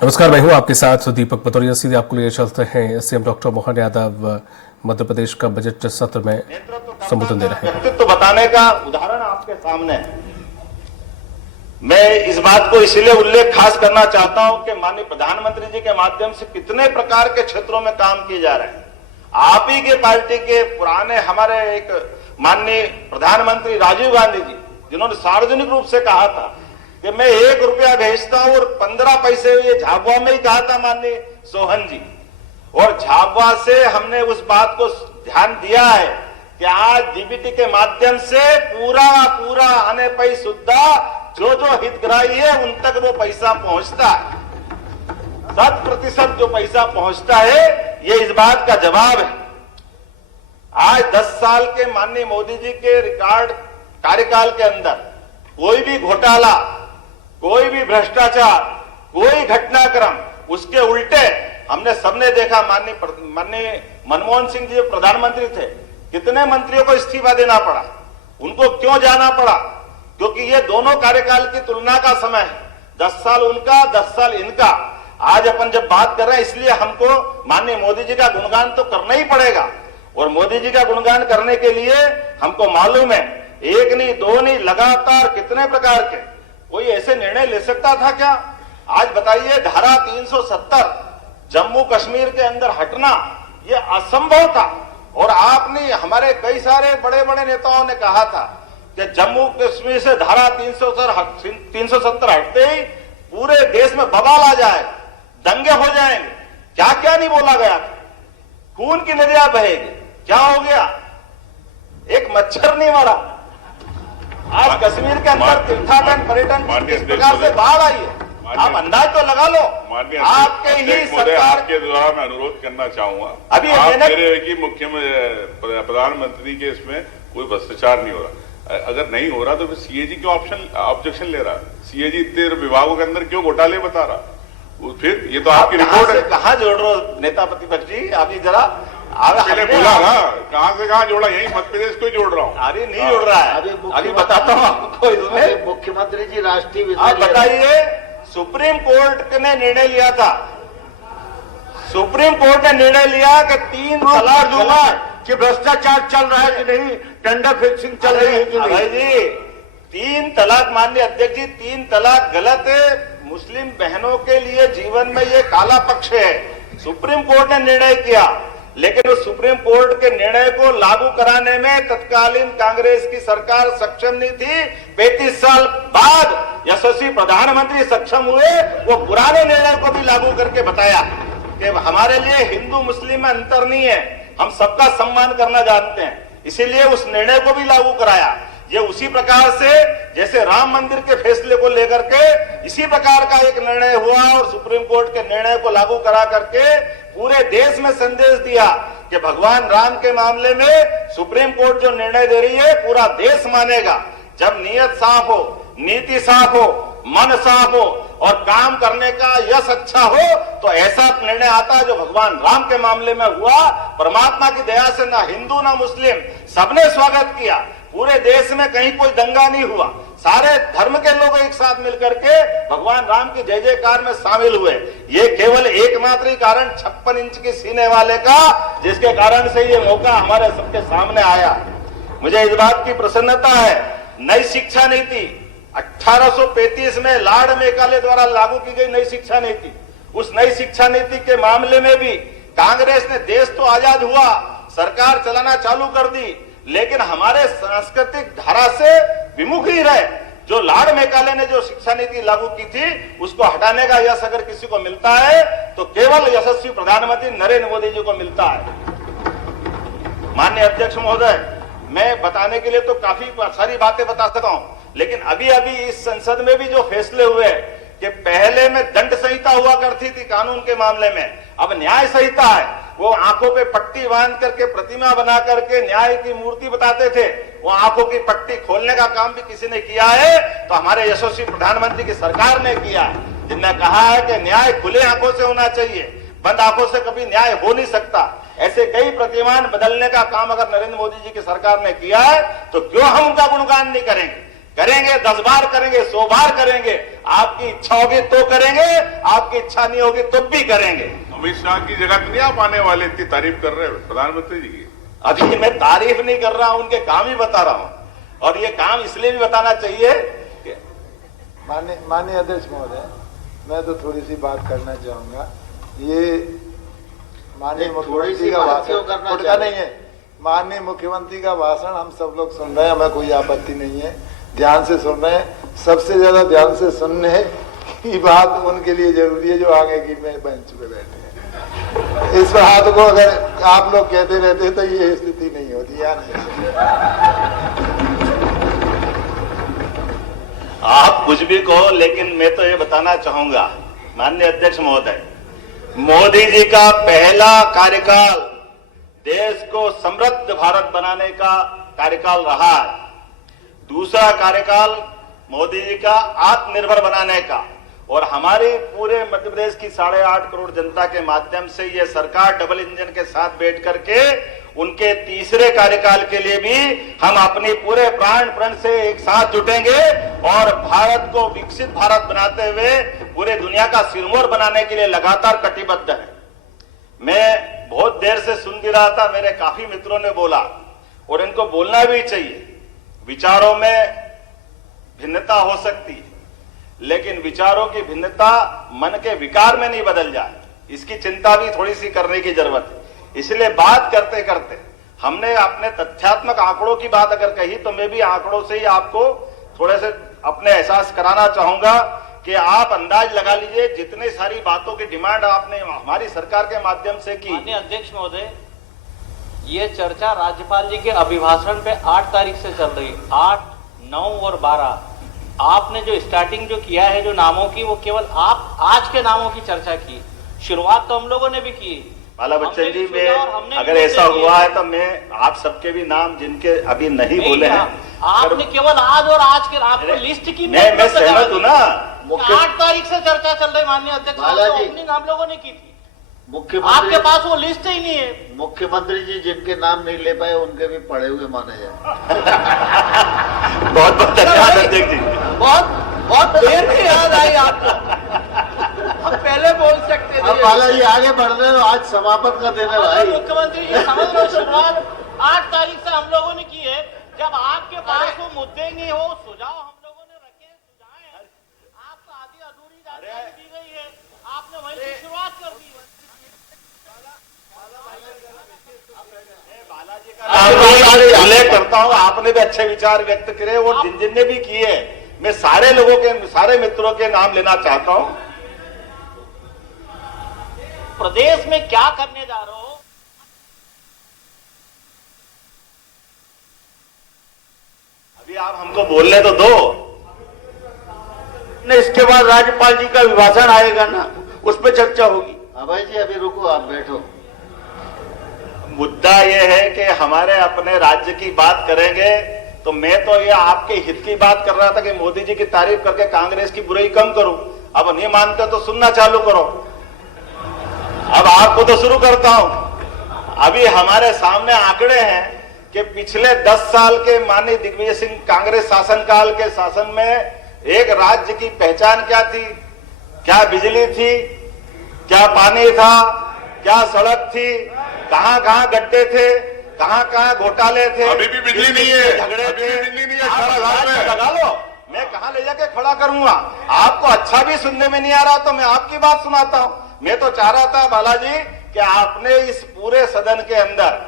नमस्कार, मैं हूं आपके साथ दीपक पतौरिया। सीधे आपको लिए चलते हैं। सीएम डॉक्टर मोहन यादव मध्य प्रदेश का बजट सत्र में संबोधन दे रहे हैं। व्यक्तित्व बताने का उदाहरण आपके सामने है। मैं इस बात को इसलिए उल्लेख खास करना चाहता हूं कि माननीय प्रधानमंत्री जी के माध्यम से कितने प्रकार के क्षेत्रों में काम किए जा रहे हैं। आप ही के पार्टी के पुराने हमारे एक माननीय प्रधानमंत्री राजीव गांधी जी, जिन्होंने सार्वजनिक रूप से कहा था कि मैं 1 रुपया भेजता हूं और 15 पैसे ये झाबुआ में ही कहा था माननीय सोहन जी। और झाबुआ से हमने उस बात को ध्यान दिया है कि आज डीबीटी के माध्यम से पूरा आने पै सुद्धा जो हितग्राही है उन तक वो पैसा पहुंचता है। 100% जो पैसा पहुंचता है, ये इस बात का जवाब है। आज 10 साल के माननीय मोदी जी के रिकॉर्ड कार्यकाल के अंदर कोई भी घोटाला, कोई भी भ्रष्टाचार, कोई घटनाक्रम, उसके उल्टे हमने सबने देखा। माननीय मनमोहन सिंह जी जो प्रधानमंत्री थे, कितने मंत्रियों को इस्तीफा देना पड़ा, उनको क्यों जाना पड़ा? क्योंकि ये दोनों कार्यकाल की तुलना का समय है। 10 साल उनका, 10 साल इनका। आज अपन जब बात कर रहे हैं, इसलिए हमको माननीय मोदी जी का गुणगान तो करना ही पड़ेगा। और मोदी जी का गुणगान करने के लिए हमको मालूम है, 1 नहीं 2 नहीं, लगातार कितने प्रकार के कोई ऐसे निर्णय ले सकता था क्या? आज बताइए, धारा 370 जम्मू कश्मीर के अंदर हटना यह असंभव था। और आपने, हमारे कई सारे बड़े बड़े नेताओं ने कहा था कि जम्मू कश्मीर से धारा 370 हटते ही पूरे देश में बवाल आ जाए, दंगे हो जाएंगे। क्या क्या नहीं बोला गया था, खून की नदियां बहेगी। क्या हो गया? एक मच्छर नहीं मरा। आज कश्मीर के अंदर तीर्थाटन पर्यटन किस प्रकार से बाढ़ आई है, आप अंदाज तो लगा लो। आपके ही सरकार के द्वारा मैं अनुरोध करना चाहूंगा, अभी आप कह रहे हैं कि मुख्यमंत्री प्रधानमंत्री के इसमें कोई भ्रष्टाचार नहीं हो रहा। अगर नहीं हो रहा तो फिर सीएजी क्यों ऑब्जेक्शन ले रहा? सीएजी इतने विभागों के अंदर क्यों घोटाले बता रहा? फिर ये तो आपकी रिपोर्ट है। कहाँ जोड़ रहे हो नेता प्रतिपक्ष जी? अभी जरा पहले बोला ना, कहां से कहां जोड़ा? यही मध्य प्रदेश को जोड़ रहा हूँ। अरे नहीं जोड़ रहा है, अभी बताता हूँ आपको। इसमें मुख्यमंत्री जी राष्ट्रीय आप बताइए, सुप्रीम कोर्ट ने निर्णय लिया था, सुप्रीम कोर्ट ने निर्णय लिया कि 3 तलाक दूंगा कि भ्रष्टाचार चल रहा है कि नहीं, टेंडर फिक्सिंग चल रही है कि नहीं। भाई जी, 3 तलाक, माननीय अध्यक्ष जी, 3 तलाक गलत है। मुस्लिम बहनों के लिए जीवन में ये काला पक्ष है। सुप्रीम कोर्ट ने निर्णय किया, लेकिन उस सुप्रीम कोर्ट के निर्णय को लागू कराने में तत्कालीन कांग्रेस की सरकार सक्षम नहीं थी। 35 साल बाद यशस्वी प्रधानमंत्री सक्षम हुए, वो पुराने निर्णय को भी लागू करके बताया कि हमारे लिए हिंदू मुस्लिम में अंतर नहीं है, हम सबका सम्मान करना जानते हैं। इसीलिए उस निर्णय को भी लागू कराया। ये उसी प्रकार से जैसे राम मंदिर के फैसले को लेकर के इसी प्रकार का एक निर्णय हुआ और सुप्रीम कोर्ट के निर्णय को लागू करा करके पूरे देश में संदेश दिया कि भगवान राम के मामले में सुप्रीम कोर्ट जो निर्णय दे रही है पूरा देश मानेगा। जब नीयत साफ हो, नीति साफ हो, मन साफ हो और काम करने का यश अच्छा हो, तो ऐसा निर्णय आता है जो भगवान राम के मामले में हुआ। परमात्मा की दया से ना हिंदू ना मुस्लिम सबने स्वागत किया। पूरे देश में कहीं कोई दंगा नहीं हुआ। सारे धर्म के लोग एक साथ मिलकर के भगवान राम की जय जयकार में शामिल हुए। ये केवल एकमात्र ही कारण 56 इंच के सीने वाले का, जिसके कारण से ये मौका हमारे सबके सामने आया। मुझे इस बात की प्रसन्नता है, नई शिक्षा नीति 1835 में लॉर्ड मेकाले द्वारा लागू की गई नई शिक्षा नीति, उस नई शिक्षा नीति के मामले में भी कांग्रेस ने, देश तो आजाद हुआ, सरकार चलाना चालू कर दी, लेकिन हमारे सांस्कृतिक धारा से विमुख ही रहे। जो लॉर्ड मेकाले ने जो शिक्षा नीति लागू की थी, उसको हटाने का यश अगर किसी को मिलता है तो केवल यशस्वी प्रधानमंत्री नरेंद्र मोदी जी को मिलता है। माननीय अध्यक्ष महोदय, मैं बताने के लिए तो काफी सारी बातें बता सकता हूं, लेकिन अभी अभी इस संसद में भी जो फैसले हुए कि पहले में दंड संहिता हुआ करती थी कानून के मामले में, अब न्याय संहिता है। वो आंखों पे पट्टी बांध करके प्रतिमा बना करके न्याय की मूर्ति बताते थे, वो आंखों की पट्टी खोलने का काम भी किसी ने किया है तो हमारे यशस्वी प्रधानमंत्री की सरकार ने किया है, जिनने कहा है कि न्याय खुले आंखों से होना चाहिए, बंद आंखों से कभी न्याय हो नहीं सकता। ऐसे कई प्रतिमान बदलने का काम अगर नरेंद्र मोदी जी की सरकार ने किया है तो क्यों हम उनका गुणगान नहीं करेंगे? करेंगे, 10 बार करेंगे, 100 बार करेंगे। आपकी इच्छा होगी तो करेंगे, आपकी इच्छा नहीं होगी तो भी करेंगे। अमित शाह की जगह तो नहीं आप आने वाले, इतनी तारीफ कर रहे हैं प्रधानमंत्री जी की। अभी मैं तारीफ नहीं कर रहा हूं, उनके काम ही बता रहा हूं। और ये काम इसलिए भी बताना चाहिए कि माननीय अध्यक्ष महोदय, मैं तो थोड़ी सी बात करना चाहूंगा। ये माननीय मुख्यमंत्री का भाषण उठता नहीं है। माननीय मुख्यमंत्री का भाषण हम सब लोग सुन रहे हैं, हमें कोई आपत्ति नहीं है, ध्यान से सुन रहे हैं। सबसे ज्यादा ध्यान से सुनने की बात उनके लिए जरूरी है जो आगे की में बेंच पे बैठे हैं। इस बात को अगर आप लोग कहते रहते तो ये स्थिति नहीं होती। या नहीं, आप कुछ भी कहो, लेकिन मैं तो ये बताना चाहूंगा माननीय अध्यक्ष महोदय, मोदी जी का पहला कार्यकाल देश को समृद्ध भारत बनाने का कार्यकाल रहा है। दूसरा कार्यकाल मोदी जी का आत्मनिर्भर बनाने का, और हमारी पूरे मध्य प्रदेश की 8.5 करोड़ जनता के माध्यम से ये सरकार डबल इंजन के साथ बैठ करके उनके तीसरे कार्यकाल के लिए भी हम अपनी पूरे प्राण प्रण से एक साथ जुटेंगे और भारत को विकसित भारत बनाते हुए पूरे दुनिया का सिरमौर बनाने के लिए लगातार कटिबद्ध है। मैं बहुत देर से सुन भी रहा था, मेरे काफी मित्रों ने बोला और इनको बोलना भी चाहिए। विचारों में भिन्नता हो सकती है, लेकिन विचारों की भिन्नता मन के विकार में नहीं बदल जाए, इसकी चिंता भी थोड़ी सी करने की जरूरत है। इसलिए बात करते करते हमने अपने तथ्यात्मक आंकड़ों की बात अगर कही तो मैं भी आंकड़ों से ही आपको थोड़े से अपने एहसास कराना चाहूंगा कि आप अंदाज लगा लीजिए जितनी सारी बातों की डिमांड आपने हमारी सरकार के माध्यम से की। माननीय अध्यक्ष महोदय, ये चर्चा राज्यपाल जी के अभिभाषण पे 8 तारीख से चल रही है, 8, 9 और 12। आपने जो स्टार्टिंग जो किया है जो नामों की, वो केवल आप आज के नामों की चर्चा की, शुरुआत तो हम लोगों ने भी की। बाला बच्चन जी, मैं अगर ऐसा हुआ है तो मैं आप सबके भी नाम जिनके अभी नहीं बोले हैं, आपने केवल आज और आज के आपको लिस्ट की मैं सहमत हूँ ना। 8 तारीख से चर्चा चल रही माननीय अध्यक्ष, ओपनिंग हम लोगों ने की थी। मुख्यमंत्री आपके पास वो लिस्ट ही नहीं है। मुख्यमंत्री जी जिनके नाम नहीं ले पाए उनके भी पढ़े हुए माने जाए। बहुत बहुत धन्यवाद अध्यक्ष जी। बहुत देर में याद आई आपको, हम पहले बोल सकते थे। अब बालाजी आगे बढ़ रहे हो, आज समापन का दिन है भाई। मुख्यमंत्री जी समझ लो, शुरुआत 8 तारीख से हम लोगों ने की है। जब आपके पास वो मुद्दे नहीं हो, सुझाव हम लोगों ने रखे, सुझाए, आपको आधी अधूरी जानकारी दी गई है, आपने वहीं से शुरुआत कर दी है। उल्लेख करता हूँ, आपने भी अच्छे विचार व्यक्त करे और जिन जिन ने भी किए, मैं सारे लोगों के, सारे मित्रों के नाम लेना चाहता हूँ। प्रदेश में क्या करने जा रहे हो? अभी आप हमको बोलने तो दो। इसके बाद राज्यपाल जी का अभिभाषण आएगा ना, उस पर चर्चा होगी। अभय जी अभी रुको, आप बैठो। मुद्दा यह है कि हमारे अपने राज्य की बात करेंगे तो मैं तो ये आपके हित की बात कर रहा था कि मोदी जी की तारीफ करके कांग्रेस की बुराई कम करूं। अब नहीं मानते तो सुनना चालू करो। अब आपको तो शुरू करता हूं। अभी हमारे सामने आंकड़े हैं कि पिछले 10 साल के माननीय दिग्विजय सिंह कांग्रेस शासनकाल के शासन में एक राज्य की पहचान क्या थी? क्या बिजली थी, क्या पानी था, क्या सड़क थी, कहां कहां गड्ढे थे, कहां कहां घोटाले थे। अभी भी बिजली नहीं है, झगड़े अभी थे। भी बिजली नहीं है। आप 18 साल में लगा लो, मैं कहां ले जाके खड़ा करूंगा? आपको अच्छा भी सुनने में नहीं आ रहा तो मैं आपकी बात सुनाता हूं। मैं तो चाह रहा था बालाजी कि आपने इस पूरे सदन के अंदर,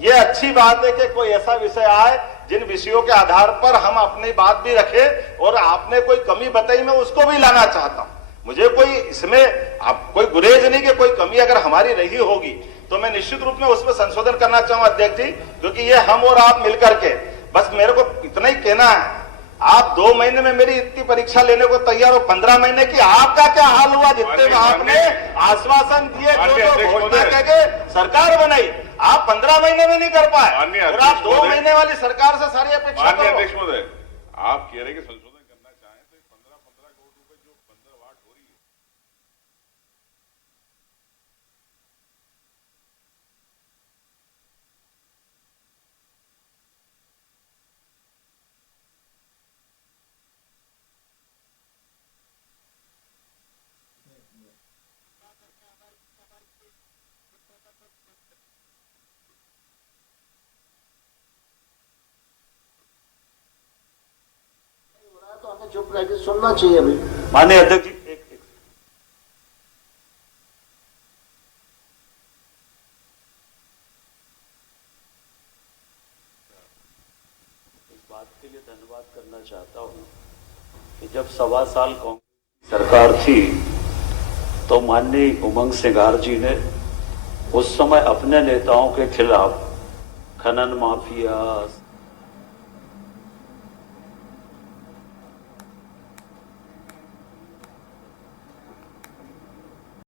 ये अच्छी बात है कि कोई ऐसा विषय आए जिन विषयों के आधार पर हम अपनी बात भी रखें, और आपने कोई कमी बताई मैं उसको भी लाना चाहता हूं। मुझे कोई इसमें आप कोई गुरेज नहीं कि कोई कमी अगर हमारी रही होगी तो मैं निश्चित रूप में उसमें संशोधन करना चाहूंगा अध्यक्ष जी, क्योंकि ये हम और आप मिलकर के, बस मेरे को इतना ही कहना है। आप 2 महीने में मेरी इतनी परीक्षा लेने को तैयार हो, 15 महीने की आपका क्या हाल हुआ जितने में आपने आश्वासन दिए, जो घोषणा करके सरकार बनाई, आप 15 महीने में नहीं कर पाए और आप 2 महीने वाली सरकार से सारी अपेक्षा माननीय करो। अध्यक्ष महोदय, आप कह रहे हैं कि संशोधन करना चाहें तो 15-15 करोड़ रुपए जो 15 वाट हो रही है, चुप रह के सुनना चाहिए अभी। माननीय अध्यक्ष जी, एक बात के लिए धन्यवाद करना चाहता हूं कि जब 1.25 साल कांग्रेस सरकार थी तो माननीय उमंग सिंघार जी ने उस समय अपने नेताओं के खिलाफ खनन माफिया,